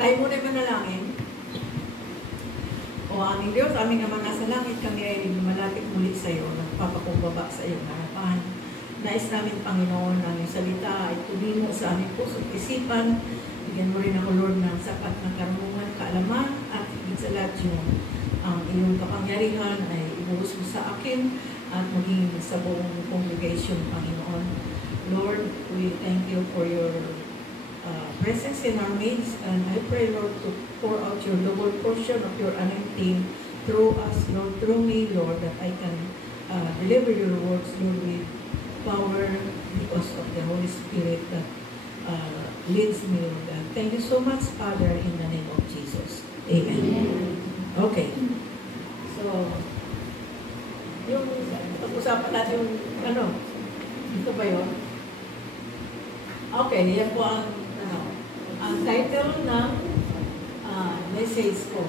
Tayo muna yung manalangin. O aming Diyos, aming naman nasa langit, kami ay lumalapit muli sa iyo, nagpapakumbaba sa iyong harapan. Nais namin, Panginoon, ang iyong salita ay tumimo sa aming puso at isipan. Bigyan mo rin ako, Lord, ng sapat na karunungan, kaalaman, at higit sa lahat ang iyong kapangyarihan ay ibuhos mo sa akin at maging sa buong congregation, Panginoon. Lord, we thank you for your presence in our midst, and I pray, Lord, to pour out your double portion of your anointing through us, Lord, through me, Lord, that I can deliver your words, Lord, with power because of the Holy Spirit that leads me, Lord. Thank you so much, Father, in the name of Jesus. Amen. Okay. So, yung pag-usapan natin yung dito ba yun? Okay, yan po ang title ng message ko.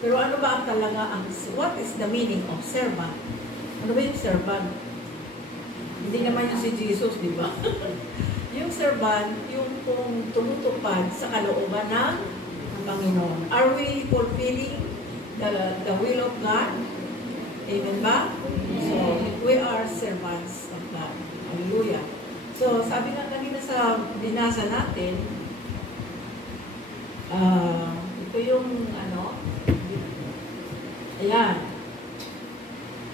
Pero ano ba ang talaga what is the meaning of servant? Ano ba yung servant? Hindi naman yung si Jesus, di ba? Yung servant, yung kung tumutupad sa kalooban ng Panginoon. Are we fulfilling the will of God? Amen ba? So, we are servants of God. Hallelujah. So, sabi nga kanina sa binasa natin, ito yung ayan.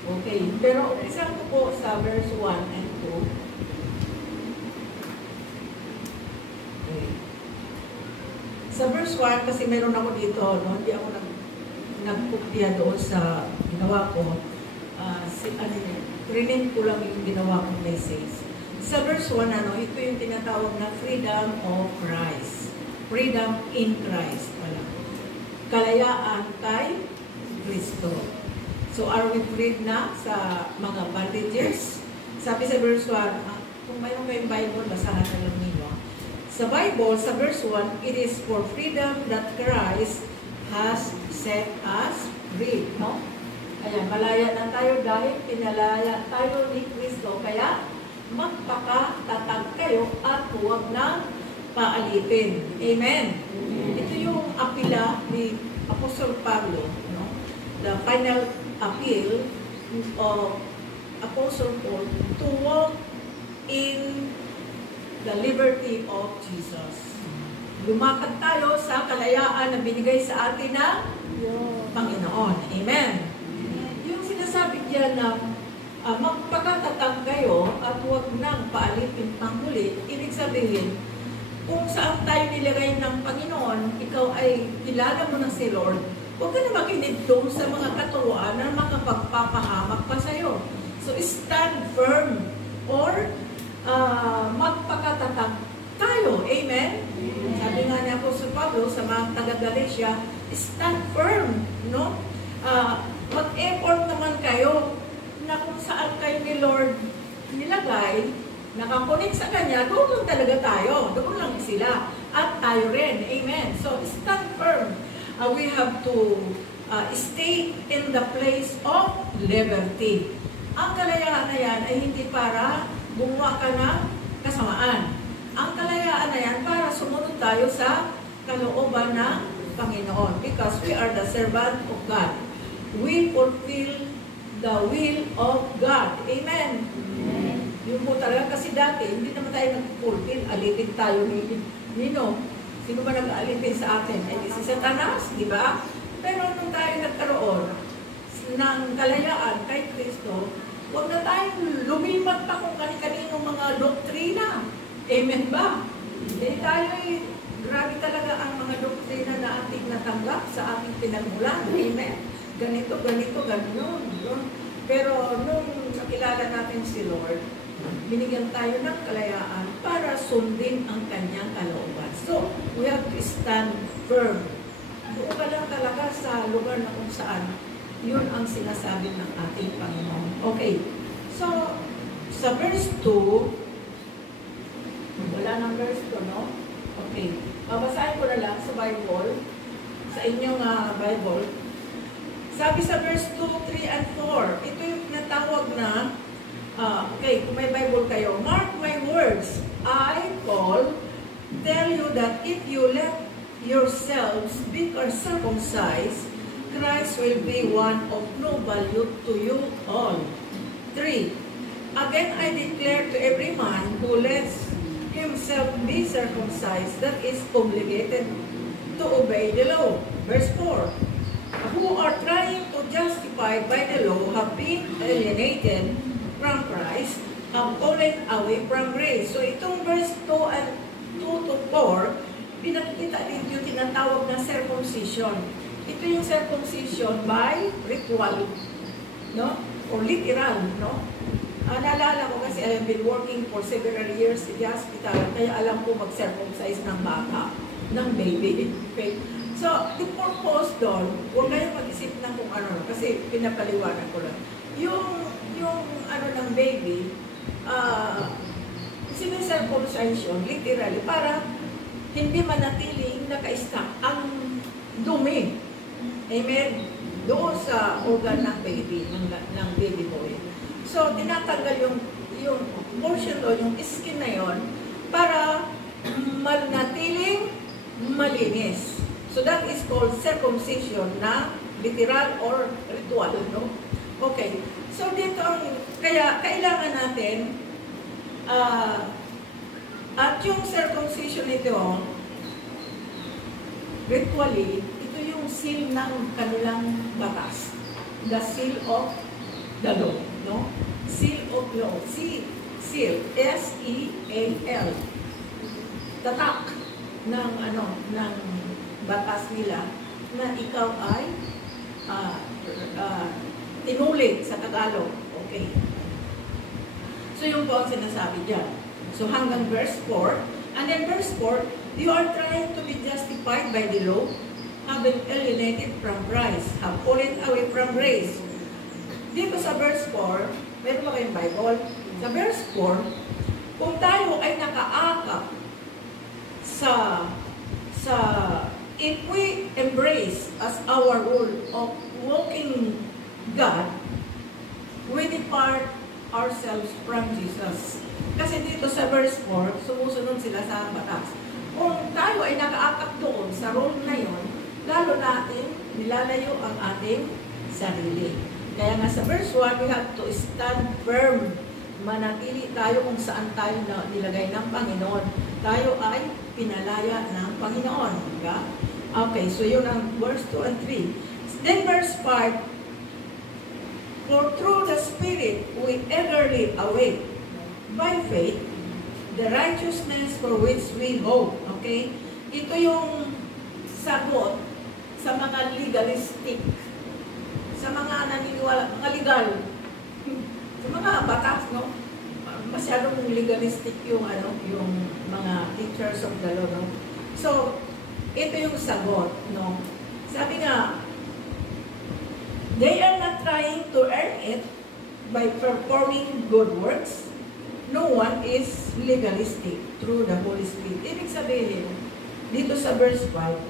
Okay. Pero umpisa ko po sa verse 1 and 2. Okay. Sa verse 1, kasi meron ako dito, hindi ako nagpupya doon sa ginawa ko. Rename ko lang yung ginawa kong message. Sa verse 1, ito yung tinatawag na freedom of Christ. Freedom in Christ. Kalayaan kay Kristo. So, are we freed na sa mga bondages? Sabi sa verse 1, kung mayroon kayong Bible, basahan na lang ninyo. Sa Bible, sa verse 1, it is for freedom that Christ has set us free. No? Ayan, malaya na tayo dahil pinalaya tayo ni Kristo. Kaya, magpakatatag kayo at huwag na paalipin. Amen. Ito yung apila ni Apostle Pablo, no? The final appeal of Apostle Paul to walk in the liberty of Jesus. Lumakad tayo sa kalayaan na binigay sa atin ng Panginoon. Amen. Yung sinasabi diyan na magpakatatag kayo at huwag nang paalipin pang huli, ibig sabihin, kung saan tayo nilagay ng Panginoon, ikaw ay kilala mo na si Lord, huwag ka na makinig doon sa mga katuruan na mga pagpapahamak pa sa'yo. So, stand firm or magpakatatag tayo. Amen? Sabi nga ni Apostle Pablo sa mga taga-Galatia, stand firm, no? Mag-effort naman kayo na kung saan kayo ni Lord nilagay, nakakunik sa Kanya, doon lang talaga tayo. Doon lang sila. At tayo rin. Amen. So, stand firm. We have to stay in the place of liberty. Ang kalayaan na yan ay hindi para gumawa ka ng kasamaan. Ang kalayaan na yan para sumunod tayo sa kalooban ng Panginoon. Because we are the servant of God. We fulfill the will of God. Amen. Amen. Yung po talaga, kasi dati, hindi naman tayo nag-fulfill. Alipin tayo ni Nino. Sino ba nag-alipin sa atin? Ay, si Satanas, di ba? Pero nung tayo nagkaroon ng kalayaan kay Kristo, huwag na tayong lumimat pa kung kani-kaninong mga doktrina. Amen ba? Eh tayo grabe talaga ang mga doktrina na ating natanggap sa ating pinagmulan. Amen? Ganito, gano'n. Pero nung nakilala natin si Lord, binigyan tayo ng kalayaan para sundin ang kanyang kalooban. So, we have to stand firm. Doon ka lang talaga sa lugar na kung saan yun ang sinasabi ng ating Panginoon. Okay. So, sa verse 2, wala nang verse 2, no? Okay. Babasahin ko na lang sa Bible, sa inyong Bible. Sabi sa verse 2, 3, and 4, ito yung tinatawag na, okay, kung may Bible kayo, mark my words, I, Paul, tell you that if you let yourselves be circumcised, Christ will be one of no value to you all. 3. Again I declare to every man who lets himself be circumcised that is obligated to obey the law. Verse 4. Who are trying to justify by the law have been alienated from Christ, have fallen away from grace. So itong verse 2 and 2 to 4, pinakikita din yung tinatawag na circumcision. Ito yung circumcision by ritual, no? Or literal, no? Naalala ko kasi I have been working for several years in the hospital, kaya alam ko mag-circumcise ng bata, ng baby. Okay? So, the purpose doon, huwag kayong mag-isip ng kung ano, kasi pinapaliwanag ko lang. Yung ano ng baby, sinicircumcision, literally, para hindi manatiling naka-stack ang dumi. Amen? Doon sa organ ng baby, ng baby boy. So, tinatanggal yung portion o yung skin na yon para manatiling malinis. So, that is called circumcision na literal or ritual, no? Okay. So, dito kaya kailangan natin at yung circumcision nito, ritually, ito yung seal ng kanilang batas. The seal of the law, no? Seal of law. Seal. S-E-A-L. Tatak ng ng batas nila na ikaw ay tinulit sa Tagalog. Okay. So yung po ang sinasabi dyan. So hanggang verse 4. And then verse 4, you are trying to be justified by the law, have been alienated from Christ, have fallen away from grace. Dito sa verse 4, meron ba kayong Bible? Sa verse 4, kung tayo ay nakaakap if we embrace as our rule of walking God, we depart ourselves from Jesus. Kasi dito sa verse 4, sumusunod sila sa batas. Kung tayo ay nakaakap doon sa role na yon, lalo natin nilalayo ang ating sarili. Kaya nga sa verse 1, we have to stand firm. Manatili tayo kung saan tayo nilagay ng Panginoon. Tayo ay pinalaya ng Panginoon. Diba? Okay, so yun ang verse 2 and 3. Then verse 5, for through the Spirit we eagerly await by faith the righteousness for which we hope. Okay? Ito yung sagot sa mga legalistic, sa mga naniniwala, mga legal, sa mga batas, no? Masyadong legalistic yung yung mga teachers of the law, no? So, ito yung sagot, no? Sabi nga, they are not trying to earn it by performing good works. No one is legalistic through the Holy Spirit. Ibig sabihin, dito sa verse 5,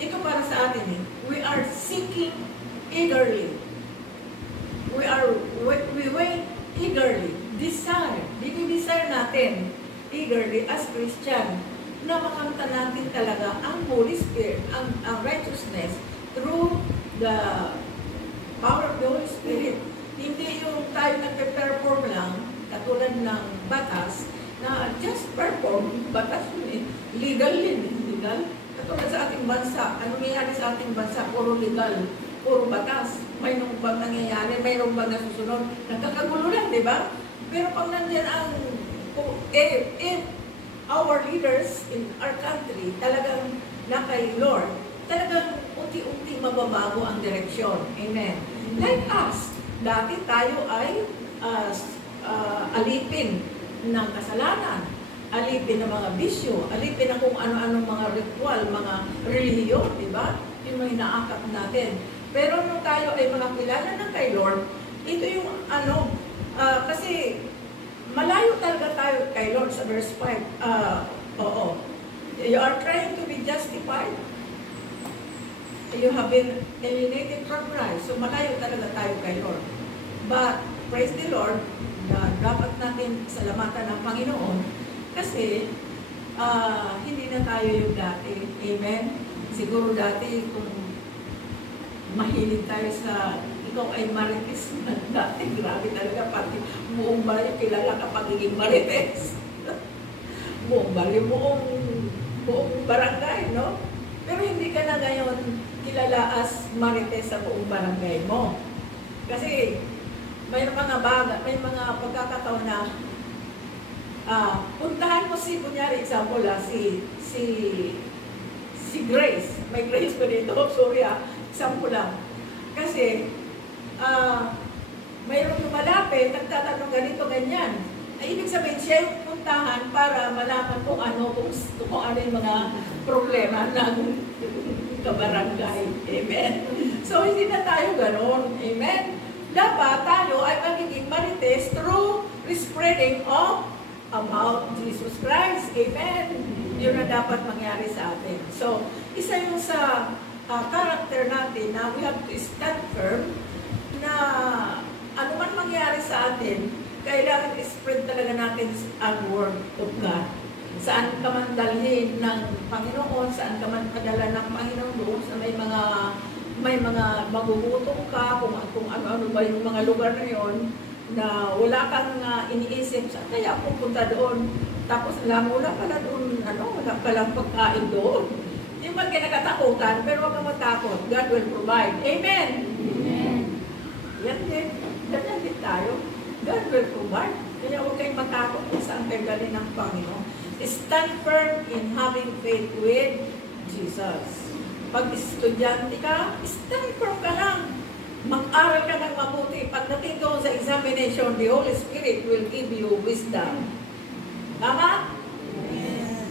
ito para sa atin we are seeking eagerly. We wait eagerly. Desire natin eagerly as Christian na makamta natin talaga ang Holy Spirit, ang righteousness through the power of the Holy Spirit. Hindi yung tayo nagpe-perform lang, katulad ng batas, na just perform, batas yun legal yun, legal. Katulad sa ating bansa, ano nangyayari sa ating bansa, puro legal, puro batas. Mayroong bang nangyayari, mayroong bang nasusunod, nagkakagulo lang, di ba? Pero pag nandiyan ang, if our leaders in our country talagang na kay Lord, talagang unti-unti mababago ang direksyon. Amen. Like us, dati tayo ay alipin ng kasalanan, alipin ng mga bisyo, alipin ng kung ano-anong mga ritual, mga relihiyon, di ba? Yung mga inaakap natin. Pero nung tayo ay makakilala ng kay Lord, ito yung kasi malayo talaga tayo kay Lord sa verse 5. You are trying to be justified. You have been alienated from Christ. So malayo talaga tayo kay Lord. But, praise the Lord, dapat natin salamatan ng Panginoon kasi hindi na tayo yung dati. Amen? Siguro dati kung mahilig tayo sa ikaw ay marites dati, grabe talaga, pati buong bali kilala ka pagiging marites. buong bali, buong barangay, no? Pero hindi ka na ngayon kilala as marites sa buong barangay mo. Kasi may mga pagkakataon na puntahan mo kunyari, example si Grace. May Grace ko dito, sorry example lang. Kasi, mayroong lumalapit, nagtatanong ganito, ganyan. Ay, ibig sabihin, siya yung puntahan para malaman kung ano yung mga problema ng kabarangay. Amen? So, hindi na tayo ganon. Amen? Dapat tayo ay magiging marites through spreading of about Jesus Christ. Amen? Yun na dapat mangyari sa atin. So, isa yung sa character natin na we have to stand firm na ano man mangyari sa atin, kailangan i-spread talaga natin ang word of God. Saan ka man dalhin ng Panginoon, saan ka man padala ng Panginoon doon sa may mga magugutom ka, kung ano-ano ba yung mga lugar na yon na wala kang iniisip, saan kaya pupunta doon? Tapos wala pala doon, wala palang pagkain doon. Yung mga kinakatakutan, pero huwag kang matakot. God will provide. Amen? Amen. Yan din. Ganyan din tayo. God will provide. Kaya huwag kayong matakot kung saan kayo galing ng Panginoon. Stand firm in having faith with Jesus. Pag estudyante ka, stand firm ka lang. Mag-aral ka ng mabuti. Pagdating doon sa examination, the Holy Spirit will give you wisdom. Tama? Yes.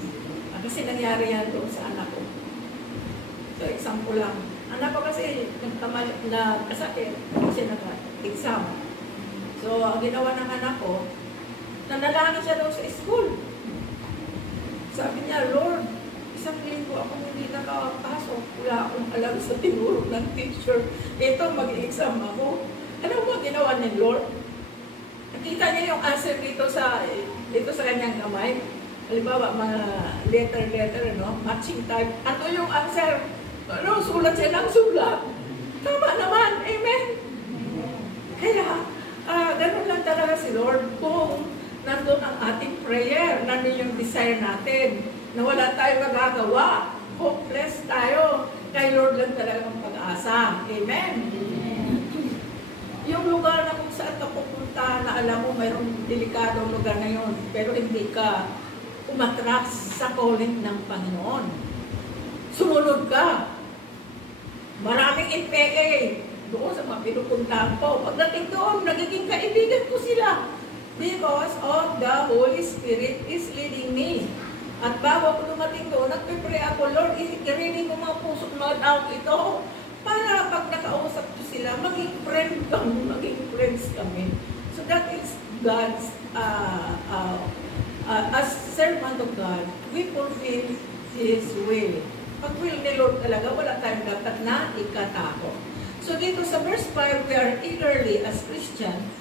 Kasi nangyari yan doon sa anak ko. So, example lang. Anak ko kasi nagkasakit kasi nag-exam. So, ang ginawa ng anak ko, nanalangin siya daw sa school. Sabi niya, Lord, isang linggo ako hindi nakapasok. Wala akong alam sa tinuro ng teacher. Ito, mag-exam ako. Ano ba ginawa ni Lord? Nakita niya yung answer dito sa kanyang kamay. Halimbawa, mga letter, matching type. Ano yung answer? Sulat siya ng sulat. Tama naman. Amen. Kaya, ganun lang talaga si Lord. Kung nandun ang ating prayer, nandun yung desire natin, na wala tayong magagawa, hopeless tayo, kay Lord lang talaga ang pag-asa. Amen. Yung lugar na kung saan ka pupunta, na alam mo mayroong delikadong lugar na yun, pero hindi ka umatras sa calling ng Panginoon. Sumunod ka. Maraming NPA doon sa mga pinupuntahan ko. Pagdating doon, nagiging kaibigan ko sila. Because of the Holy Spirit is leading me. At bago ako dumating doon, nagpipray ako, Lord, i-reading ko mga puso mga tao ito. Para pag nakausap ko sila, maging friends kami. So that is God's, as servant of God, we fulfill His will. Pag will ni Lord talaga, wala tayong dapat na ikatakot. So dito sa verse 5, we are eagerly as Christian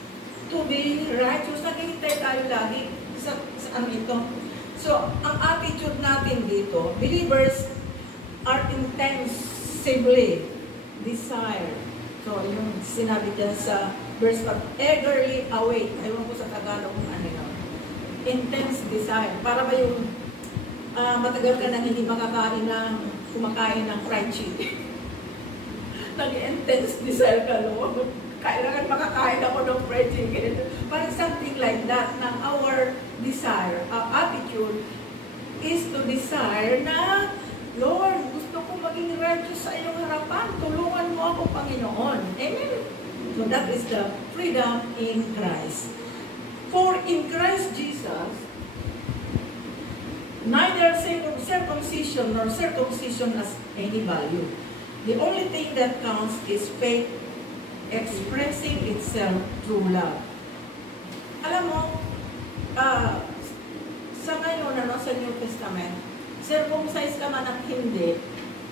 to be righteous. Naghihintay tayo lagi sa ano ito. So, ang attitude natin dito, believers are intensively desire. So, yung sinabi dyan sa verse 5, eagerly await. Ayaw ko sa Tagalog kung ano yun. Intense desire. Para ba yung matagal ka nang hindi kumakain ng fried chicken. Nag-intense desire ka, no? Kailangan makakain ako ng fried chicken. Parang something like that, na our desire, our attitude is to desire na, Lord, gusto ko maging righteous sa iyong harapan. Tulungan mo ako, Panginoon. Amen? So that is the freedom in Christ. For in Christ Jesus, neither circumcision nor circumcision has any value. The only thing that counts is faith expressing itself through love. Alam mo, sa ngayon, sa New Testament, circumcised ka man at hindi,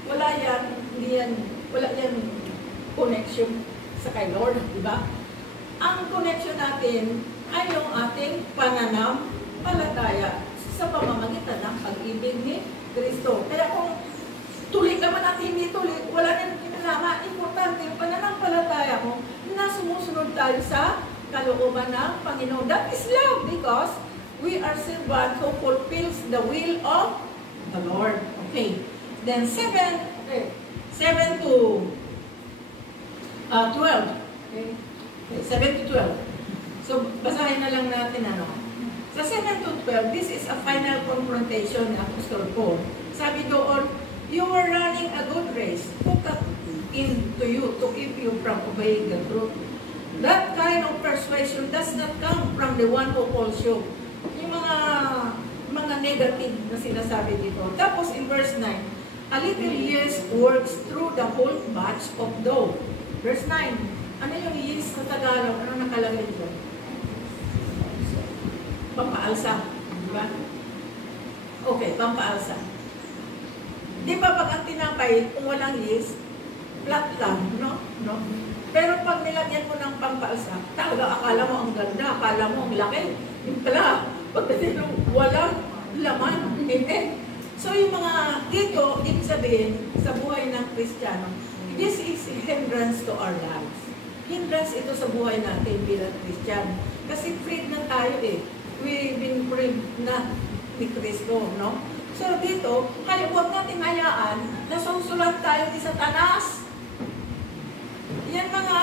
wala yan connection sa kay Lord, di ba? Ang connection natin ay yung ating pananampalataya sa pamamagitan ng pag-ibig ni Kristo. Kaya kung tuloy ka man at hindi tuloy, wala nang kinalaman. Importante yung pananampalataya mo na sumusunod tayo sa kalooban ng Panginoon. That is love because we are servants who fulfills the will of the Lord. Okay. Then 7 to 12. Okay. 7 to 12. So, basahin na lang natin ano. Sa 7 to 12, this is a final confrontation ni Apostol Paul. Sabi doon, you are running a good race. Put that into you to keep you from obeying the truth. That kind of persuasion does not come from the one who calls you. Yung mga negative na sinasabi dito. Tapos in verse 9, a little yeast works through the whole batch of dough. Verse 9, ano yung yeast sa Tagalog? Ano nakalagay dito? Pampaalsa. Diba? Okay, pampaalsa. Di ba pag ang tinapay, kung walang yeast, flat lang, no? Pero pag nilagyan mo ng pampaalsa, talaga akala mo ang ganda, akala mo ang laki. Yung pala, pagdating walang laman. Amen? So yung mga dito, ibig sabihin, sa buhay ng Kristiyano, this is a hindrance to our lives. Hindrance ito sa buhay natin bilang Kristiyano. Kasi freed na tayo eh. We've been freed na ni Kristo, no? So dito, huwag natin hayaan na susulat tayo ni Satanas. Yan mga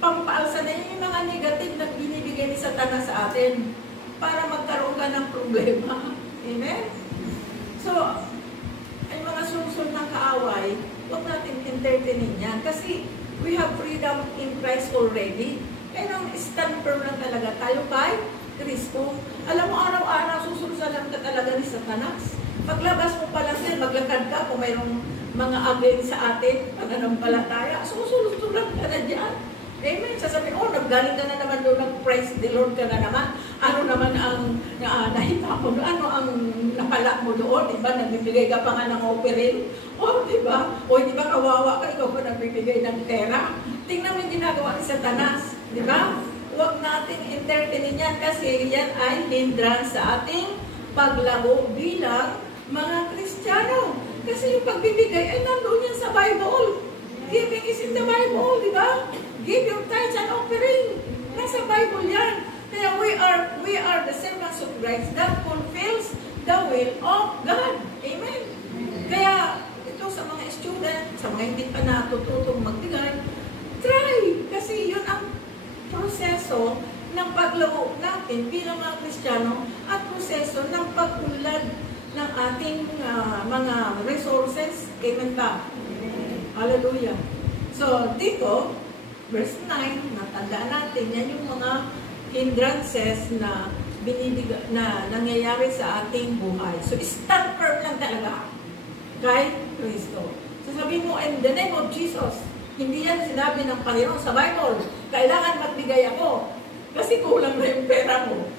pampaalsa na yun, yung mga negative na binibigay ni Satanas sa atin para magkaroon ka ng problema. Amen? So, ay mga susunod ng kaaway, huwag natin entertainin yan. Kasi we have freedom in Christ already. Kaya stand firm lang talaga tayo kay Kristo. Alam mo, araw-araw susunod ka talaga ni Satanas. Paglabas mo pa lang yan, maglakad ka kung mayroong mga against sa atin, pananampalataya, susunod-sunod ka na dyan. Amen. Sasabihin, naggaling ka na naman doon, nag-praise the Lord ka na naman. Ano naman ang nahita mo doon? Ano ang napala mo doon? Diba? Nagbibigay ka pa nga ng offering. Diba? Diba kawawa ka, ikaw pa nagbibigay ng pera. Tingnan mo yung ginagawa ni Satanas. Diba? Huwag nating entertainin yan kasi yan ay hindrance sa ating paglago bilang mga Kristiyano. Kasi yung pagbibigay ay nandun yan sa Bible. Giving is in the Bible, di ba? Give your tithes and offering. Nasa Bible yan. Kaya we are the servants of Christ that fulfills the will of God. Amen? Kaya ito sa mga student, sa mga hindi pa natututong magbigay, try. Kasi yun ang proseso ng paglago natin bilang mga Kristiyano at proseso ng pag-unlad ng ating mga resources. Amen ba? Hallelujah. So, dito, verse 9, natandaan natin, yan yung mga hindrances na nangyayari sa ating buhay. So, stand firm lang talaga kay Kristo. So, sabihin mo, in the name of Jesus, hindi yan sinabi ng Panginoon sa Bible, kailangan magbigay ako kasi kulang na yung pera mo.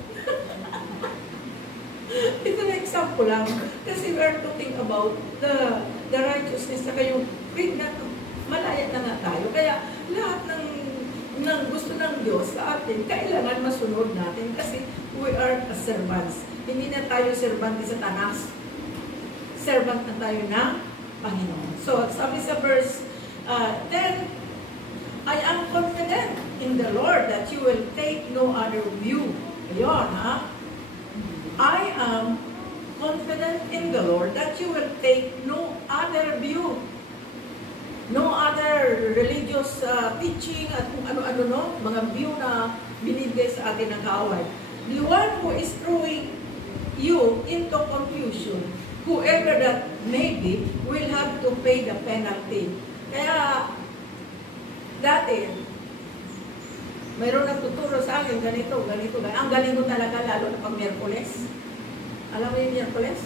Ito na example lang. Kasi we are talking about the righteousness na kayong freed na malaya na nga tayo. Kaya lahat ng gusto ng Diyos sa atin, kailangan masunod natin kasi we are a servants. Hindi na tayo servant ni Satanas. Servant na tayo ng Panginoon. So, sabi sa verse 10, I am confident in the Lord that you will take no other view. Ayun, ha? I am confident in the Lord that you will take no other view. No other religious teaching at kung ano-ano, no? Mga view na binibigay sa atin ng kaaway. The one who is throwing you into confusion, whoever that may be, will have to pay the penalty. Kaya, dati, mayroon nagtuturo sa akin, ganito. Ang galing ko talaga, lalo na pag Miyerkules. Alam mo yung Miyerkules?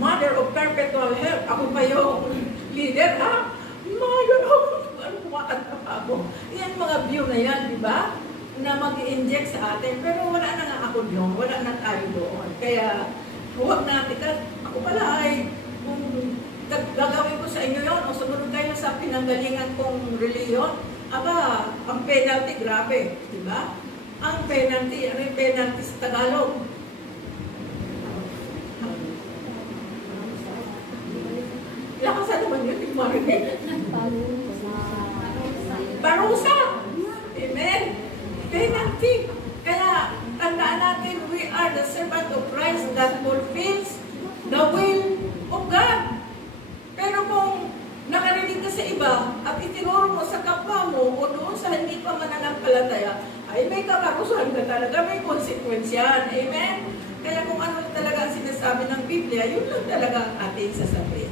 Mother of Perpetual Help. Ako pa yung leader, ha? Mother of... Ano, kumakanta pa ako. Yan mga view na yan, di ba? Na mag-i-inject sa atin. Pero wala na nga ako doon. Wala na tayo doon. Kaya, huwag natin. Ako pala ay, kung gagawin ko sa inyo yun, o sumunod kayo sa pinanggalingan kong reliyon, aba, ang penalty, grabe. Diba? Ang penalty, ano yung penalty sa Tagalog? marinig? Parusa. Amen. Penalty. Kaya, tandaan natin, we are the servant of Christ that fulfills the will of God. Pero kung nakarinig ka sa iba at itinuro mo sa kapwa mo o doon sa hindi pa mananampalataya, ay may kakarusuhan ka talaga, may consequence yan. Amen? Kaya kung ano talaga ang sinasabi ng Biblia, yun lang talaga ang ating sasabihin.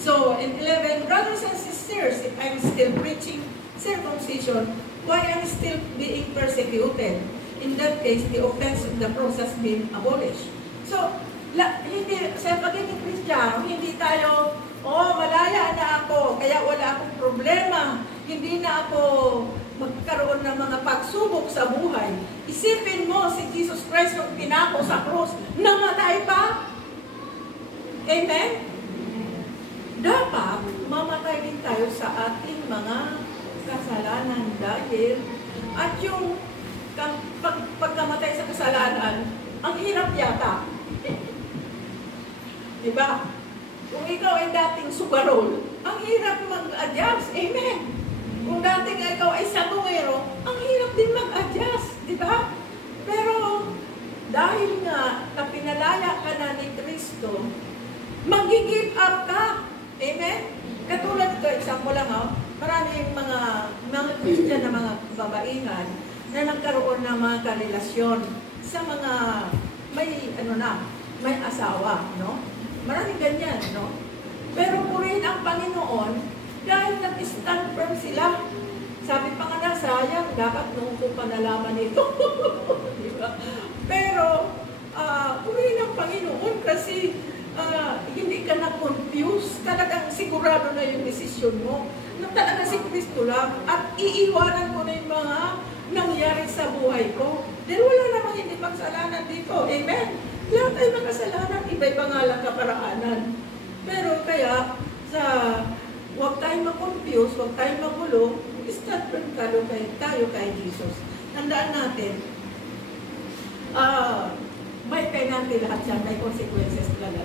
So, in 11, brothers and sisters, if I'm still preaching circumcision, why I'm still being persecuted? In that case, the offense of the cross has been abolished. So, hindi, sa pagiging Kristiyano, hindi tayo, malaya na ako, kaya wala akong problema, hindi na ako magkaroon ng mga pagsubok sa buhay. Isipin mo, si Jesus Christ yung pinako sa cross, namatay pa? Amen? Dapat, mamatay din tayo sa ating mga kasalanan dahil, at yung pagkamatay sa kasalanan, ang hirap yata. Diba? Kung ikaw ay dating sugarol, ang hirap mag-adjust. Amen. Kung dating ikaw ay sabungero, ang hirap din mag-adjust. Diba? Pero, dahil nga, pinalaya ka na ni Kristo, mag-give up ka. Amen? Katulad ito, example lang, maraming mga Christian na mga babaihan na nagkaroon ng mga karelasyon sa mga may asawa, no? Maraming ganyan, no? Pero purihin ang Panginoon dahil nag-stand firm sila. Sabi pa nga na, sayang, dapat noong ko pa nalaman ito. Diba? Pero, purihin ang Panginoon kasi hindi ka na-confuse. Talagang sigurado na yung desisyon mo. Na talaga si Kristo lang. At iiwanan ko na yung mga nangyari sa buhay ko. Dahil wala namang hindi magsalanan dito. Amen? Lahat ay makasalanan. Iba-iba nga lang kaparaanan. Pero kaya, huwag tayong ma-confuse, huwag tayong magulo, start from tayo kay Jesus. Tandaan natin, may penalty lahat yan, may consequences talaga.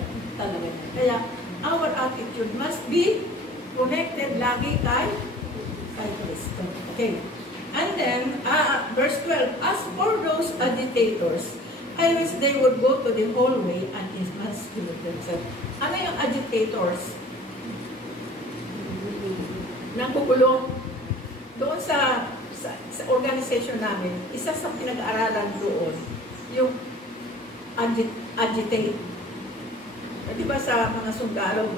Kaya, our attitude must be connected lagi kay Kristo. Okay. And then, verse 12, as for those agitators, I wish they would go to the hallway and emasculate themselves. Ano yung agitators? Nanggugulo. Doon sa organization namin, isa sa pinag-aaralan doon, yung agitate. Di ba sa mga sundalo,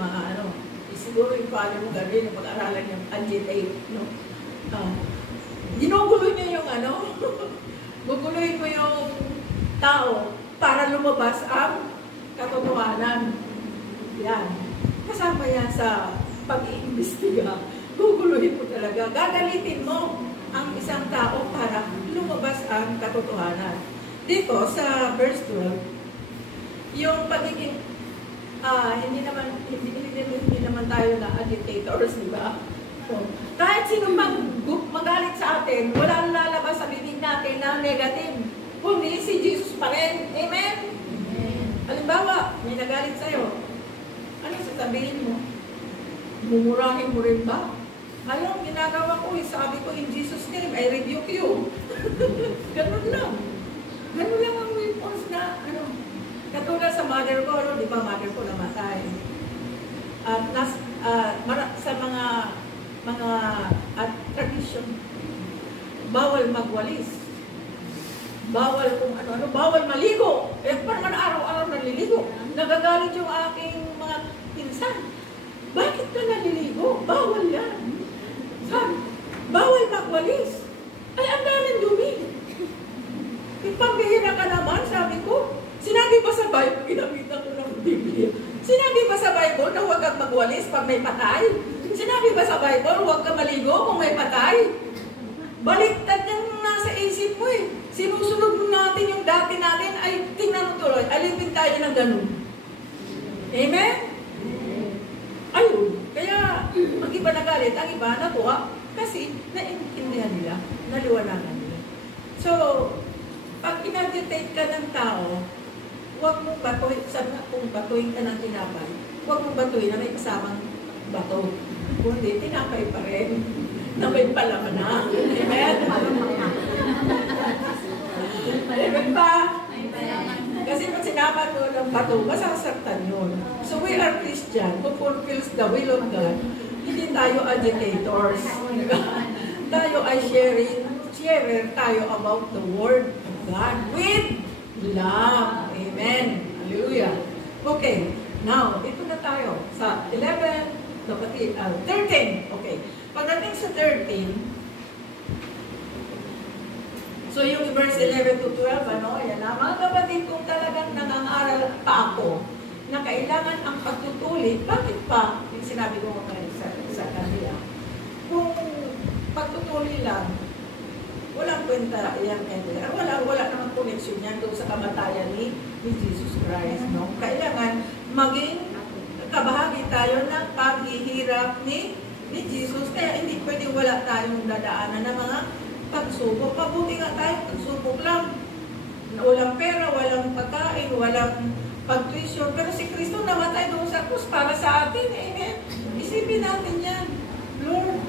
siguro yung father mo gawin, yung pag-aaralan yung agitate, no? Ginugulo niya yung guguluhin mo yung tao para lumabas ang katotohanan. Yan. Kasama yan sa pag-iimbestiga. Guguluhin mo talaga. Gagalitin mo ang isang tao para lumabas ang katotohanan. Dito sa verse 12, yung pagiging hindi naman tayo na agitators, di ba? So, kahit sino magalit sa atin, wala lalabas sa bibig natin na negative. Kundi si Jesus pa rin. Amen? Amen. Halimbawa, may nagalit sa'yo. Ano sasabihin mo? Mumurahin mo rin ba? Alam, ginagawa ko, sabi ko, in Jesus' name, I rebuke you. Ganun lang. Ganun lang ang response na, katulad sa mother ko, di ba, mother ko namatay. At sa mga tradition, bawal magwalis. Bawal kung ano-ano, bawal maligo. Parang man araw-araw naliligo. Nagagalit yung aking mga pinsan. Bakit ka naliligo? Bawal yan. Sabi, bawal magwalis. Ay, ang daming dumi. Pambihira ka naman, sabi ko. Sinabi ba sa Bible, ginamitan ko ng Biblia, sinabi ba sa Bible na huwag kang magwalis pag may patay? Sinabi ba sa Bible, huwag kang maligo kung may patay? Baliktad yung nasa isip mo eh. Sinusunod natin yung dati natin, ay tingnan mo tuloy, alipin tayo ng ganun. Amen? Ayun. Kaya, ang iba nagalit, ang iba natuwa, kasi naiintindihan nila, naliwanagan nila. So, pag inagitate ka ng tao, huwag mong batuhin, sabi nga kung batuhin ka ng tinapay, huwag mong batuhin na may kasamang bato. Kundi tinapay pa rin na may palaman na. Amen? Amen ba? Kasi pag sinapat mo ng bato, masasaktan yun. So we are Christian who fulfills the will of God. Hindi tayo agitators. Tayo ay sharer tayo about the Word of God with love. Amen. Hallelujah. Okay. Now, ito na tayo sa 13. Okay. Pagdating sa 13, so yung verse 11 to 12, yan na. Mga kapatid, kung talagang nangangaral pa ako na kailangan ang pagtutulit, bakit pa? Yung sinabi ko ngayon sa kanila. Kung pagtutuloy lang, walang kwenta yan kanila. Wala namang connection yan doon sa kamatayan ni Jesus Christ. No? Kailangan maging kabahagi tayo ng paghihirap ni Jesus. Kaya hindi pwede wala tayong dadaanan ng mga pagsubok. Mabuti nga tayo, pagsubok lang. Walang pera, walang pagkain, walang pag-tuition. Pero si Kristo namatay doon sa krus para sa atin. Amen. Isipin natin yan. Lord,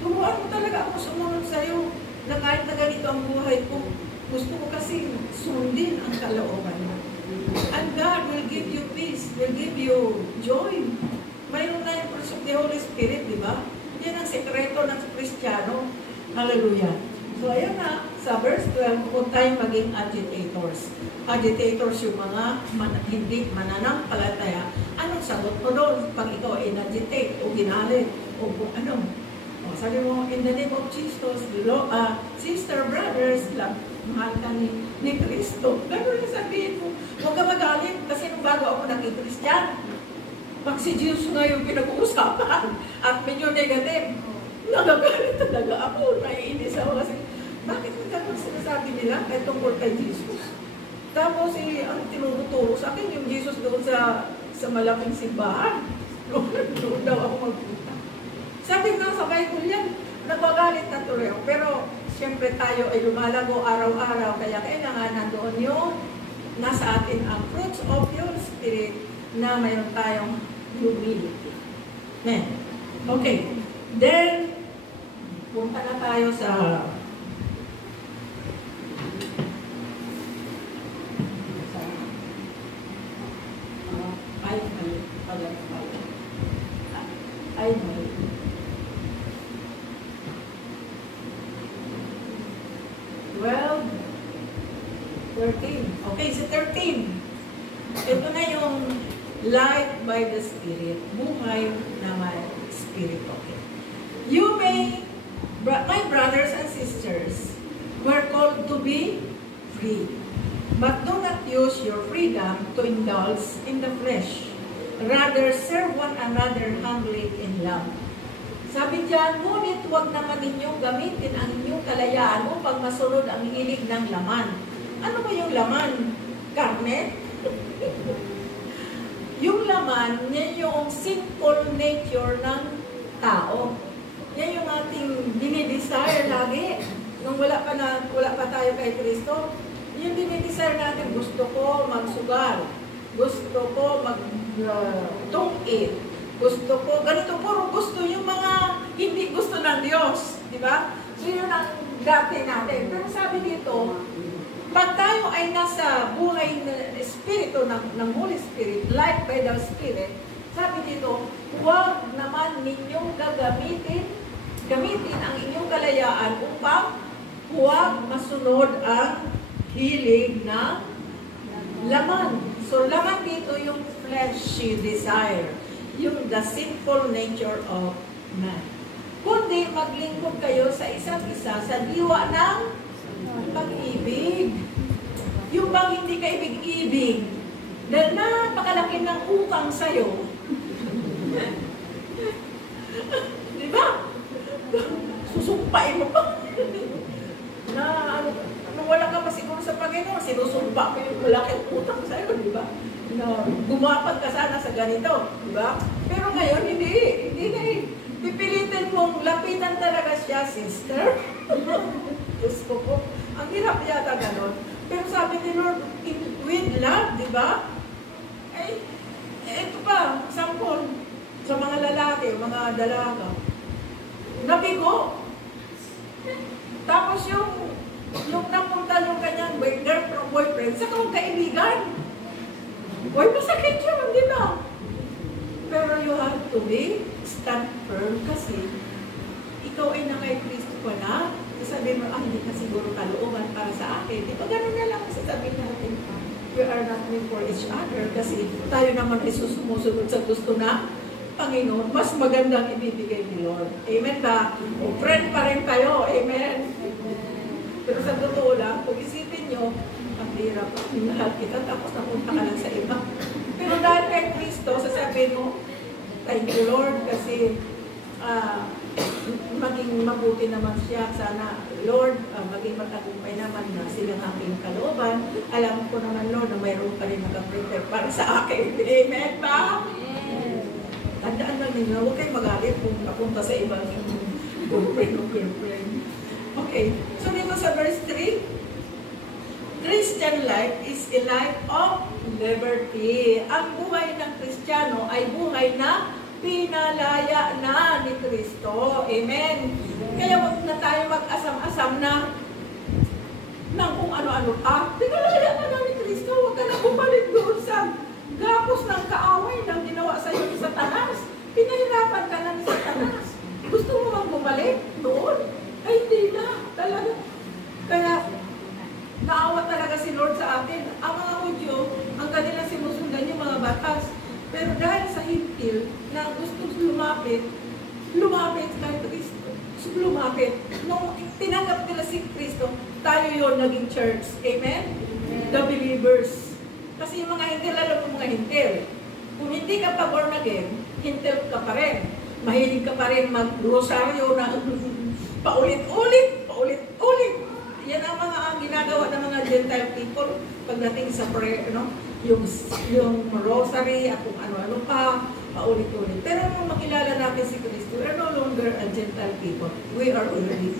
turuan mo talaga ako sumunod sa'yo na kahit na ganito ang buhay ko, gusto ko kasi sundin ang kalooban mo. And God will give you peace, will give you joy. Mayroon na yung fruits of the Holy Spirit, di ba? Yan ang sekreto ng Kristiyano. Hallelujah. So, ayan na, sa verse 12, kung tayo maging agitators. Agitators yung mga hindi mananampalataya. Anong sagot mo doon pag ikaw ay agitate o ginalit o ano? O, sabi mo, in the name of Jesus, sister, brothers, mahal ka ni Kristo. Gano'n yung sabihin mo. Huwag ka magalit kasi nung bago ako naging Christian, pag si Jesus nga yung pinag-uusapan at medyo negative, nagagalit talaga ako, naiinis ako kasi bakit mo gano'n sinasabi nila kahit tungkol kay Jesus? Tapos ang tinuturo sa akin yung Jesus doon sa malaking simbahan. Doon daw ako magpunta. Sabi nga sa Bible yan, nagagalit na tuloy ako. Pero siyempre tayo ay lumalago araw-araw kaya kailangan nandoon yung nasa atin ang fruits of your spirit na mayroon tayong humility. Okay. Then, punta na tayo sa ay, 12, 13. Okay, sa 13. Ito na yung life by the Spirit. Buhay na may Spirit. Okay. You may, my brothers and sisters, were called to be free. But do not use your freedom to indulge in the flesh. Rather, serve one another humbly in love. Sabi diyan, ngunit huwag naman ninyong gamitin ang inyong kalayaan upang masunod ang hilig ng laman. Ano ba yung laman? Karne? Yung laman, yan yung sinful nature ng tao. Yan yung ating dinidesire lagi. Nung wala pa tayo kay Kristo, yung dinidesire natin, gusto ko magsugal. Gusto ko mag-tungit. Gusto ko, ganito puro gusto yung mga hindi gusto ng Diyos. Di ba? So yun ang dati natin. Pero sabi dito, pag tayo ay nasa buhay na espiritu ng Holy Spirit, life by the Spirit, sabi dito, huwag naman ninyong gamitin ang inyong kalayaan upang huwag masunod ang hilig ng laman. So, laman dito yung fleshy desire, yung the sinful nature of man. Kundi maglingkod kayo sa isa't isa sa diwa ng pag-ibig. Yung bang hindi ka ibig-ibig, dahil napakalaki ng utang sa'yo. Di ba? Susumpain mo pa. Wala ka pa siguro sa Panginoon, sinusumpa ko yung malaking utang sa'yo, di ba? Gumapag ka sana sa ganito, di ba? Pero ngayon, hindi na eh. Pipilitin mong lapitan talaga siya, sister. Diyos ko po. Ang hirap yata ganon. Pero sabi ni Lord, with love, di ba? Ito pa, sample. Sa mga lalaki, mga dalaga. Nabigo. Tapos yung napunta yung kanyang boyfriend, sa kong kaibigan. Uy, masakit yun, di ba? Pero you have to stand firm kasi ikaw ay na kay Kristo pala. Sasabihin mo, hindi ka siguro kalooban para sa akin. Di ba gano'n na lang sasabihin natin, we are not meant for each other kasi tayo naman ay sumusunod sa gusto na Panginoon, mas magandang ibibigay ni Lord. Amen ba? O friend pa rin tayo. Amen. Pero sa totoo lang, kung isipin nyo, ang hirap, minahal kita, tapos napunta ka lang sa iba. Pero dahil kay Kristo, sasabihin mo, thank you Lord, kasi maging mabuti naman siya. Sana, Lord, maging matagumpay naman na silang aking kalooban. Alam ko naman, Lord, na mayroon pa rin nakaprepare para sa akin. Amen ba? Tandaan lang ninyo, huwag kayong magalit kung napunta sa ibang girlfriend o girlfriend. Okay, so dito sa verse 3, Christian life is a life of liberty. Ang buhay ng Kristiyano ay buhay na pinalaya na ni Kristo. Amen. Kaya wag na tayo mag-asam-asam na ng kung ano-ano pa. Pinalaya na ni Kristo. Huwag ka na bumalik doon sa gapos ng kaaway ng ginawa sa iyo ni Satanas. Pinahirapan ka na ni Satanas. Gusto mo bang bumalik doon? Ay, hindi na. Talaga. Kaya, naawa talaga si Lord sa atin. Ang mga Hudyo, ang kanilang sinusundan yung mga batas. Pero dahil sa hintil na gusto lumapit kay Kristo. Lumapit. Nung tinanggap nila si Kristo, tayo yon naging church. Amen? The believers. Kasi yung mga hintil, alam mo mga hintil. Kung hindi ka pa born again, hintil ka pa rin. Mahilig ka pa rin mag-rosaryo na paulit-ulit. Yan ang mga ginagawa ng mga Gentile people pagdating sa prayer, no? Yung rosary at kung ano-ano pa, paulit-ulit. Pero nung makilala natin si Kristo, we are no longer a Gentile people. We are already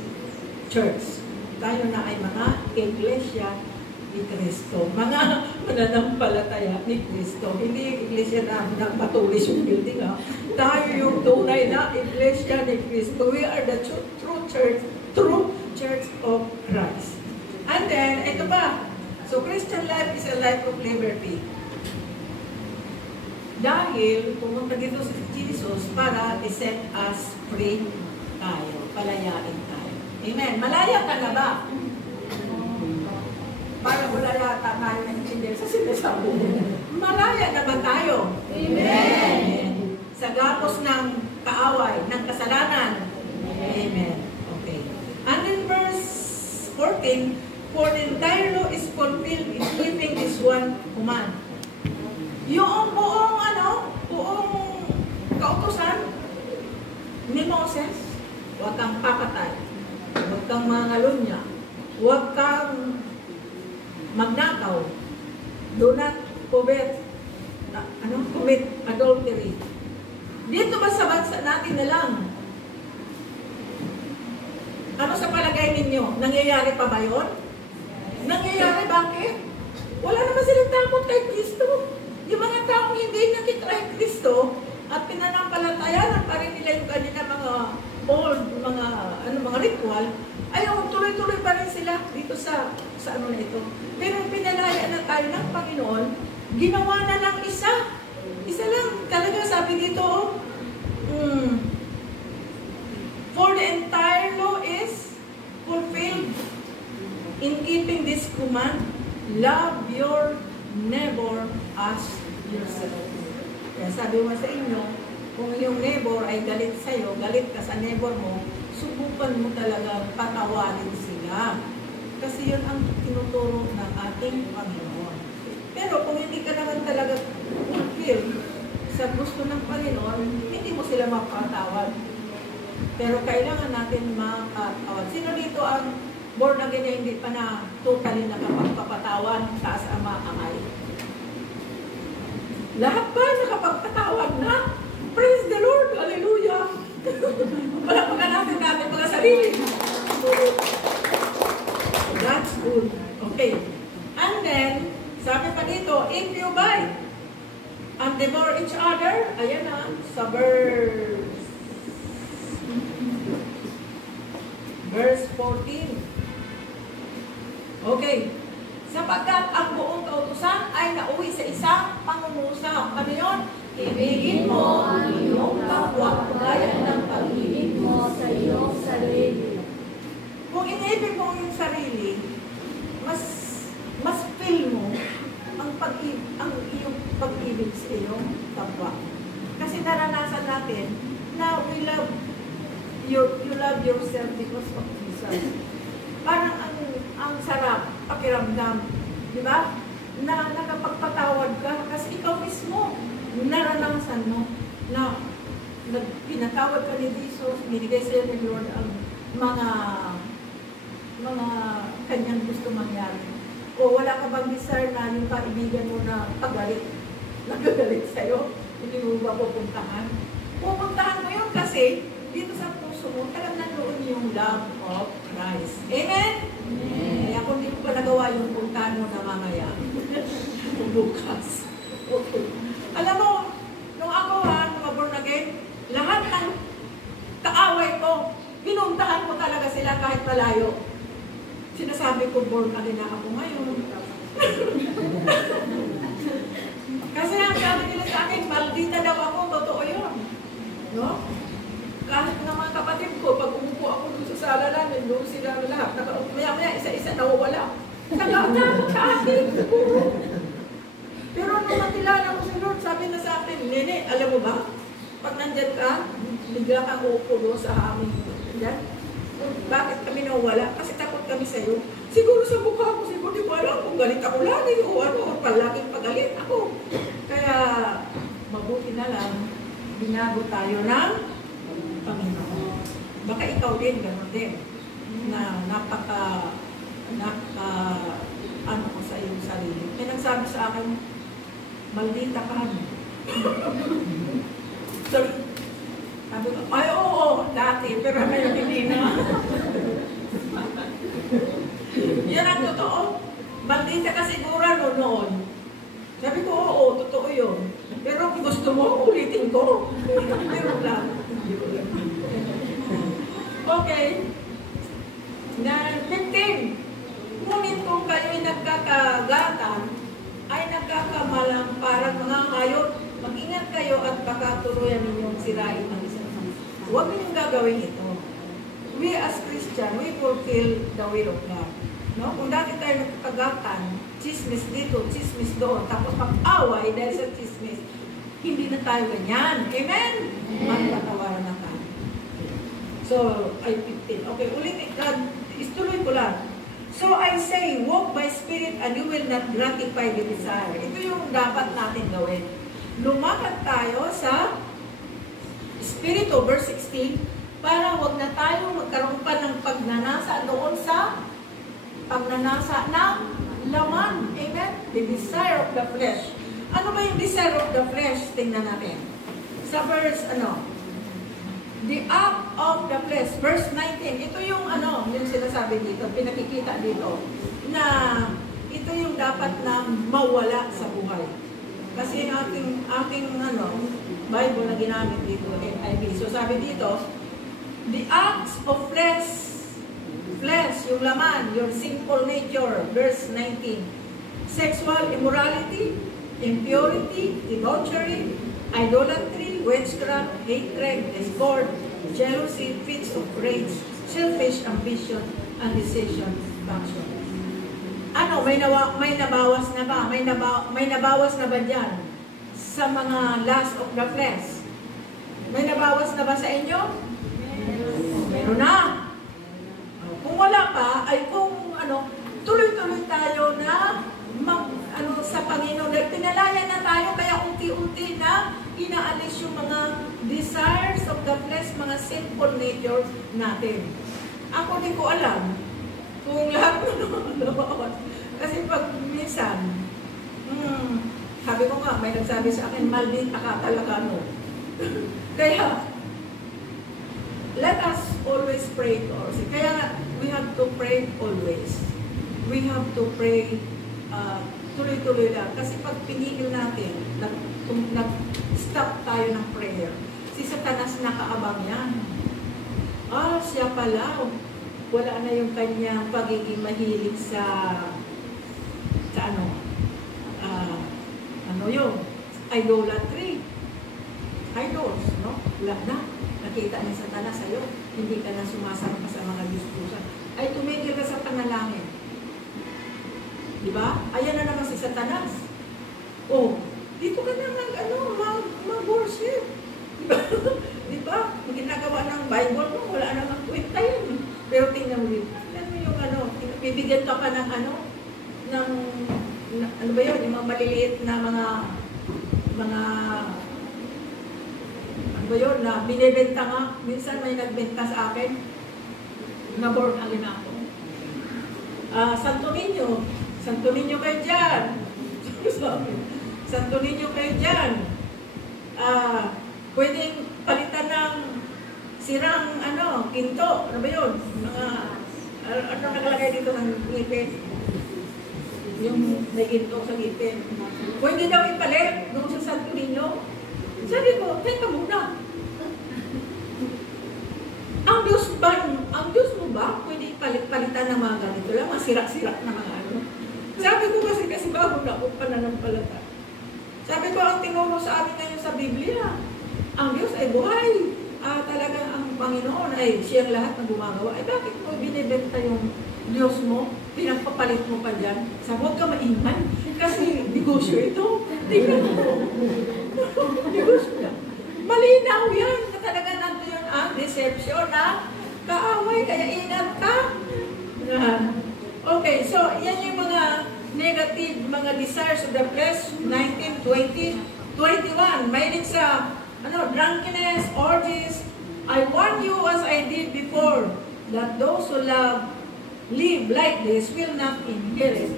church. Tayo na ay mga iglesia ni Kristo. Mga mananampalataya ni Kristo. Hindi iglesia na matulis yung building, ha? Tayo yung tunay na iglesia ni Kristo. We are the true church of Christ. And then, ito pa. So, Christian life is a life of liberty. Dahil, pumunta dito si Jesus para i-set us free tayo. Palayain tayo. Amen. Malaya ka na ba? Para wala yata tayo naintindihan sa sinasabi. Malaya na ba tayo? Amen. Sa gapos ng kaaway, ng kasalanan. Amen. Okay. And in verse 14, for the entire law is fulfilled in keeping this one command. Yung buong kautusan ni Moses, huwag kang papatay, huwag kang mangalunya, huwag kang magnakaw, do not commit adultery. Dito ba sa bansa natin na lang? Ano sa palagay ninyo? Nangyayari pa ba yun? Nangyayari, bakit? Wala naman silang takot kay Kristo. Yung mga taong hindi nakita kay Kristo at pinanampalatayanan pa rin nila yung kanina mga old, mga ritual, ayaw, tuloy-tuloy pa rin sila dito sa ano na ito. Pero pinalaya na tayo ng Panginoon, ginawa na lang isa. Isa lang. Talaga sabi dito, for the entire law is fulfilled in keeping this command, love your neighbor as yourself. Kaya sabi mo sa inyo, kung yung neighbor ay galit sa'yo, galit ka sa neighbor mo, subukan mo talaga patawarin sila. Kasi yun ang tinuturo ng ating Panginoon. Pero kung hindi ka naman talaga fulfill sa gusto ng Panginoon, hindi mo sila mapatawad. Pero kailangan natin makatawad. Sino dito ang born again na hindi pa na totally nakapagpapatawan taas ang mga kamay? Lahat ba nakapagpatawad na? Praise the Lord! Hallelujah! Palakpakan natin mga sarili. That's good. Okay. And then, sabi pa dito, if you bite and devour each other, ayan na, sa verse 14. Okay. Sapagkat ang buong kautusan ay nauwi sa isang pangungusap. Ano yun? Ibigin mo ang iyong kapwa gaya ng pag-ibig mo sa iyong sarili. Kung inibig mo yung sarili, mas feel mo ang iyong pag-ibig sa iyong kapwa. Kasi naranasan natin na you love yourself because of Jesus. Parang ang sarap pakiramdam, di ba? Na nakapagpatawad ka kasi ikaw mismo naranasan mo na pinatawad ka ni Jesus, binigay sa iyo ni Lord ang mga kanyang gusto mangyari. O wala ka bang desire na yung kaibigan mo na nagagalit sa'yo, hindi mo ba pupuntahan? Pupuntahan mo yun kasi dito sa puso mo, talagang nandoon yung love of Christ. Amen? Amen. Kaya kung di mo pa nagawa yung puntahan mo na mamaya, bukas. Okay. Alam mo, nung ako nung born again, lahat ng kaaway ko, pinuntahan ko talaga sila kahit malayo. Sinasabi ko, born again na ako ngayon. Kasi ang sabi nila sa akin, maldita daw ako, totoo yun. No? Kahit ng mga kapatid ko, pag umupo ako dun sa sala namin, doon sila lahat, maya-maya, isa-isa nawawala. Nagkakot sa akin. Pero nung makilala ko si Lord, sabi na sa akin, Nene, alam mo ba, pag nandyan ka, bigla kang uupo doon sa amin. Yan. Bakit kami nawawala? Kasi takot kami sa'yo. Siguro sa mukha ko, siguro di ko alam kung galit ako lagi o ano, o palaging pagalit ako. Kaya, mabuti na lang, binago tayo ng Panginoon. Baka ikaw din, gano'n din, na ano ko sa iyong sarili. May nagsabi sa akin, maldita ka. Sabi ko, ay oo, dati, pero ngayon hindi na. Yan ang totoo. Maldita ka siguro noon. Sabi ko, oo, totoo yun. Pero kung gusto mo, ulitin ko. Pero lang. Okay. Na 15. Ngunit kung kayo'y nagkakagatan, ay nagkakamalang parang mga hayop, mag-ingat kayo at baka turuyan ninyong sirain ang isang sama. Huwag ninyong gagawin ito. We as Christian, we fulfill the will of God. No? Kung dati tayo nagkakagatan, chismis dito, chismis doon, tapos mag-away dahil sa chismis, hindi na tayo ganyan. Amen? Magtatawaran na tayo. So, ay 15. Okay, ulit, istuloy ko lang. So I say, walk by spirit and you will not gratify the desire. Ito yung dapat natin gawin. Lumakad tayo sa Espiritu, verse 16, para wag na tayo magkaroon pa ng pagnanasa doon sa pagnanasa ng laman. Amen? The desire of the flesh. Ano ba yung desire of the flesh? Tingnan natin. Sa verse, the act of the flesh, verse 19. Ito yung yung sinasabi dito, pinakikita dito, na ito yung dapat na mawala sa buhay. Kasi ating Bible na ginamit dito, NIV. So sabi dito, the acts of flesh, yung laman, your sinful nature, verse 19. Sexual immorality, impurity, debauchery, idolatry, witchcraft, hatred, discord, jealousy, fits of rage, selfish ambition, and decision, passion. May nabawas na ba? May nabawas na ba dyan sa mga lust of the flesh? May nabawas na ba sa inyo? Meron na. Kung wala pa, ay kung tuloy-tuloy tayo na sa Panginoon. Pinalaya na tayo, kaya unti-unti na inaalis yung mga desires of the flesh, mga sinful nature natin. Ako di ko alam kung lahat mo kasi pag minsan, sabi ko nga, may nagsabi sa akin, maldita ka talaga mo. Kaya, let us always pray to ourselves. Kaya, we have to pray always. We have to pray tuloy-tuloy lang. Kasi pag pinigil natin, nag-stop tayo ng prayer, si Satanas nakaabang yan. Siya pala. wala na yung kanyang pagiging mahilig sa yung idolatry. Idols, no? Wala na. Nakita ng Satanas sa'yo. Hindi ka na sumasama sa mga Diyos-Diyosan. Ay, tumigil ka sa panalangin. Diba? Ayan na naman si Satanas. Oh, dito ka na mag-worship. Diba? Diba? Ang ginagawa ng Bible mo, wala namang kwenta yun. Pero tingnan mo yung bibigyan ka pa ng ano ba yun, yung mga maliliit na mga ano ba yun, na binibenta nga. Minsan may nagbenta sa akin, na-born again ako. Santo Niño kayo dyan. Santo Niño kayo dyan. Pwedeng palitan ng sirang ginto. Ano ba yun? Ano nakalagay dito ng ngipin? Yung may ginto sa ngipin. Pwede daw ipalit doon sa Santo Niño. Sabi ko, teka muna. Ang Diyos mo ba pwede palitan ng mga ganito lang, mga sirak-sirak na mga ano? Sabi ko kasi bago na ako pananampalata. Sabi ko, ang tinuro sa amin ngayon sa Biblia, ang Diyos ay buhay. Talagang ang Panginoon ay siyang lahat na gumagawa. Ay bakit mo binibenta yung Diyos mo? Pinagpapalit mo pa dyan? Sabi, huwag ka maingay. Kasi negosyo ito. Tingnan mo. Negosyo na. Malinaw yan. Talaga nandiyon ang deception na kaaway. Kaya ingat ka. Okay, so yan yung mga negative, mga desires of the flesh. 19, 20, 21. Mahilig sa drunkenness, orgies. I warn you as I did before, that those who live like this will not inherit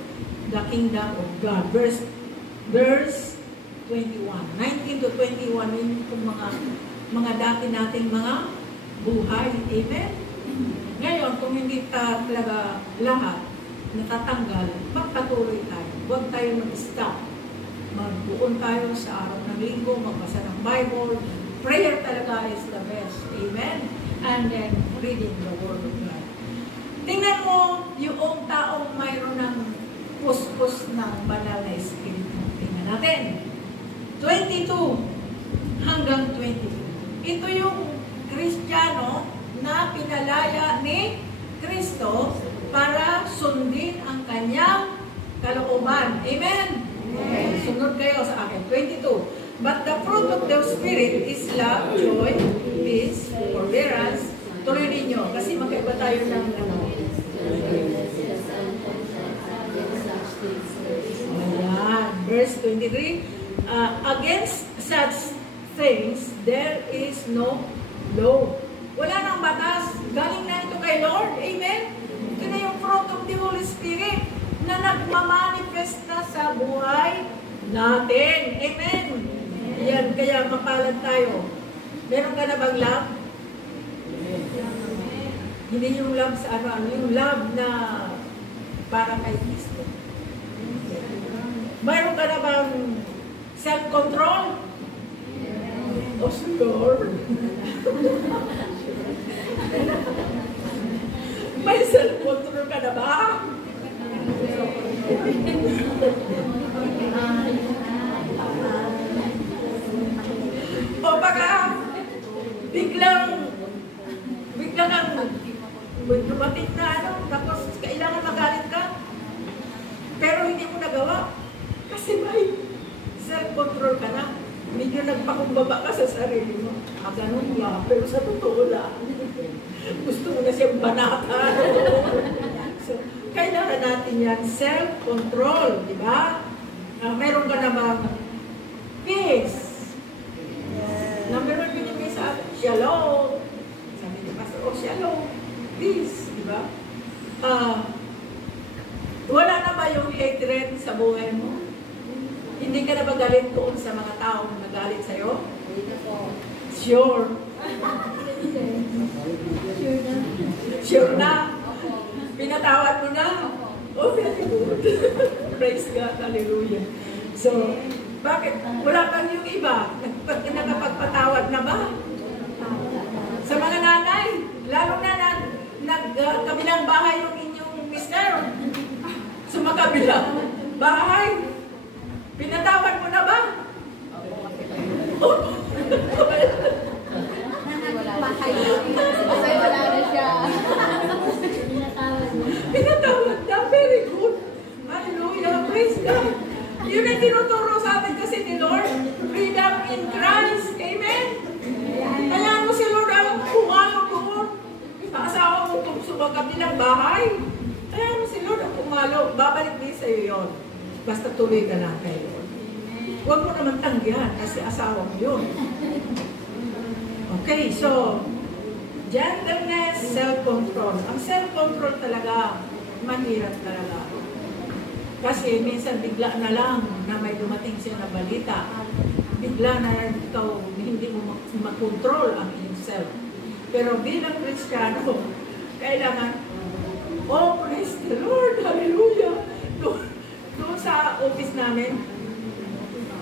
the kingdom of God. Verse 21. 19 to 21, yun yung mga dati nating mga buhay. Amen? Ngayon, kung hindi talaga lahat natatanggal, magpatuloy tayo. Huwag tayo mag-stop. Magbuon tayo sa araw ng linggo, magbasa ng Bible. Prayer talaga is the best. Amen? And then, reading the Word of God. Tingnan mo yung taong mayroon ng puspos ng banal na Espiritu. Tingnan natin. 22 hanggang 22. Ito yung Kristiyano na pinalaya ni Kristo para sundin ang kanyang kalooban. Amen? Sunod kayo sa akin. 22. But the fruit of the Spirit is love, joy, peace, forbearance. Tuloy ninyo. Kasi magkaiba tayo ng Ayan. Verse 23. Against such things, there is no law. Wala nang batas. Galing na ito kay Lord. Amen? Ito na yung fruit of the Holy Spirit na nagmamanifest na sa buhay natin. Amen? Yan, kaya mapalad tayo. Meron ka na bang love? Hindi yung love sa yung love na para kay Kristo. Meron ka na bang self-control? Oh, Lord. May self-control ka na ba? O baka biglang dumating na tapos kailangan magalit ka, pero hindi mo nagawa kasi may self-control ka na. Medyo nagpakumbaba ka sa sarili mo. Ganun nga, pero sa totoo lang, gusto mo na siyang banata. So, kailangan natin yan, self-control, di ba? Meron ka na bang peace? Number 1 binigay sa atin, shalom. Sabi ni Pastor, shalom, peace, di ba? Wala na ba yung hatred sa buhay mo? Hindi ka na ba galit doon sa mga taong nagalit sa'yo? Sure. Sure na. Pinatawad mo na. Oh, very good. Praise God. Hallelujah. So, bakit? Wala pang yung iba. Nakapagpatawad na ba? Sa mga nanay, lalo na kabila bahay. Pinatawad mo na ba? Oo. Kasi wala na siya. Pinatawad na. Very good. Hallelujah. Praise God. Yun ang tinuturo sa atin kasi ni Lord. Freedom in Christ. Amen? Kaya mo si Lord ang pumalo doon. Sa asawa mo itong sumagap nilang bahay. Kaya mo si Lord ang pumalo. Babalik din sa iyo yun. Basta tuloy ka lang kay Lord. Huwag mo naman tanggihan kasi asawa mo yun. Okay, so, gentleness, self-control. Ang self-control talaga, mahirap talaga. Kasi minsan bigla na lang na may dumating siya na balita. Bigla na lang ikaw, hindi mo makontrol ang iyong self. Pero bilang Kristiyano, kailangan, oh, praise the Lord, hallelujah. Doon sa office namin,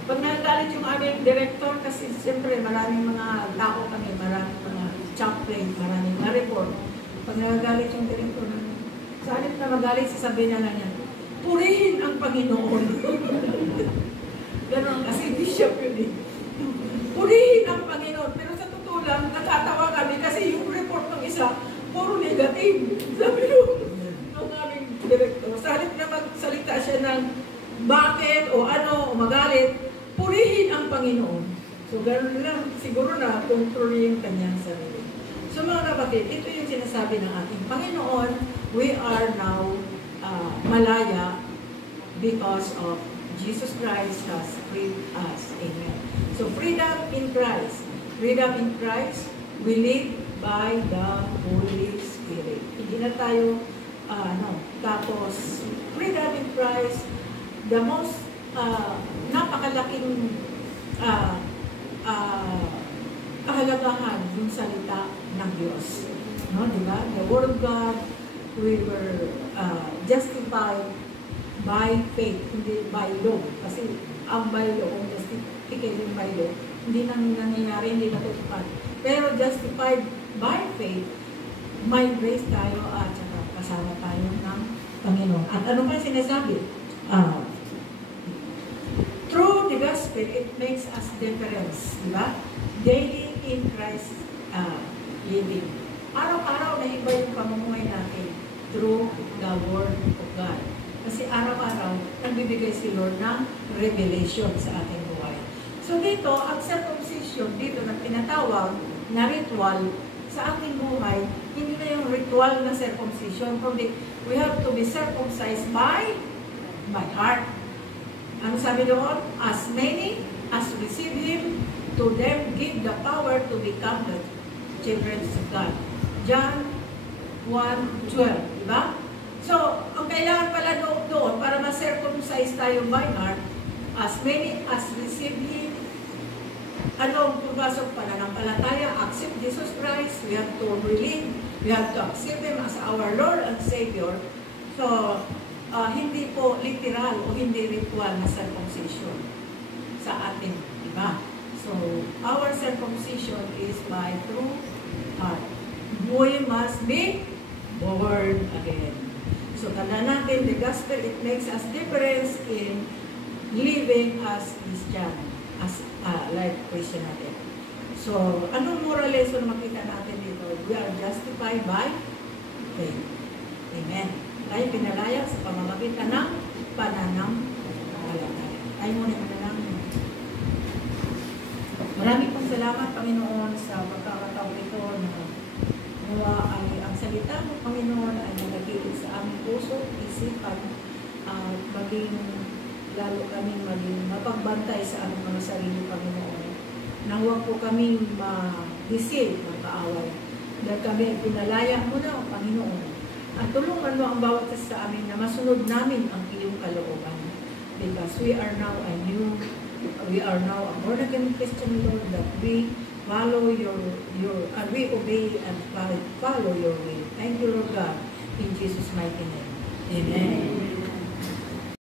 pag nagalit yung aming director, kasi siyempre maraming mga tao kami, maraming mga chaplain, maraming mga report. Pag nagalit yung director namin, sa halip na magalit, sasabihin na lang niya, purihin ang Panginoon. Ganon, kasi bishop yun eh. Purihin ang Panginoon. Pero sa totoo lang, nakatawa kami kasi yung report ng isa, puro negative. Sabi nung aming director, sa halip na magsalita siya ng bakit o ano, o magalit, purihin ang Panginoon. So, gano'n lang, siguro na control yung kanyang sarili. So, mga kapatid, ito yung sinasabi ng ating Panginoon, we are now malaya because of Jesus Christ has freed us. Amen. So, freedom in Christ. Freedom in Christ, we live by the Holy Spirit. Hindi na tayo, tapos, freedom in Christ, the most napakalaking kahalagahan yung salita ng Diyos. No, di ba? The Word of God, we were justified by faith, hindi by law. Kasi ang by law, kung justification by law, hindi nang nangyayari, hindi natutupad. Pero justified by faith, may grace tayo at saka kasama tayo ng Panginoon. At ano ba sinasabi? Through the gospel, it makes us difference, di ba? Daily in Christ living. Araw-araw na iba yung pamumuhay natin through the Word of God. Kasi araw-araw, nagbibigay si Lord ng revelation sa ating buhay. So dito, ang circumcision, dito na tinatawag na ritual sa ating buhay, hindi na yung ritual na circumcision, kundi we have to be circumcised by heart. Ano sabi doon? As many as receive Him, to them give the power to become the children of God. John 1:12, diba? So, ang kailangan pala doon para ma-circumcise tayo by heart, as many as receive Him, ano pupasok pananampalataya, accept Jesus Christ, we have to believe, we have to accept Him as our Lord and Savior. So, hindi po literal o hindi ritual na circumcision sa atin, diba? So, our circumcision is by through heart. We must be born again. So, tanda natin, the gospel, it makes us difference in living as Christian, as like Christian natin. So, anong moral lesson makita natin dito? We are justified by faith. Amen. Tayo pinalaya sa pamamagitan ng pananampalataya. Tayo muna manalangin. Maraming pong salamat, Panginoon, sa pagkakataon ito na nawa ay ang salita mo, Panginoon, ay nagagilid sa aming puso, isipan, at maging lalo kaming maging mapagbantay sa aming mga sarili, Panginoon. Nang huwag po kaming ma-deceive ng kaaway. Dahil kami ay pinalaya mo na, Panginoon. At tulungan mo ang bawat isa sa amin na masunod namin ang iyong kalooban. Because we are now a born-again Christian, Lord, that we follow and we obey and follow your will. Thank you, Lord God, in Jesus' mighty name. Amen.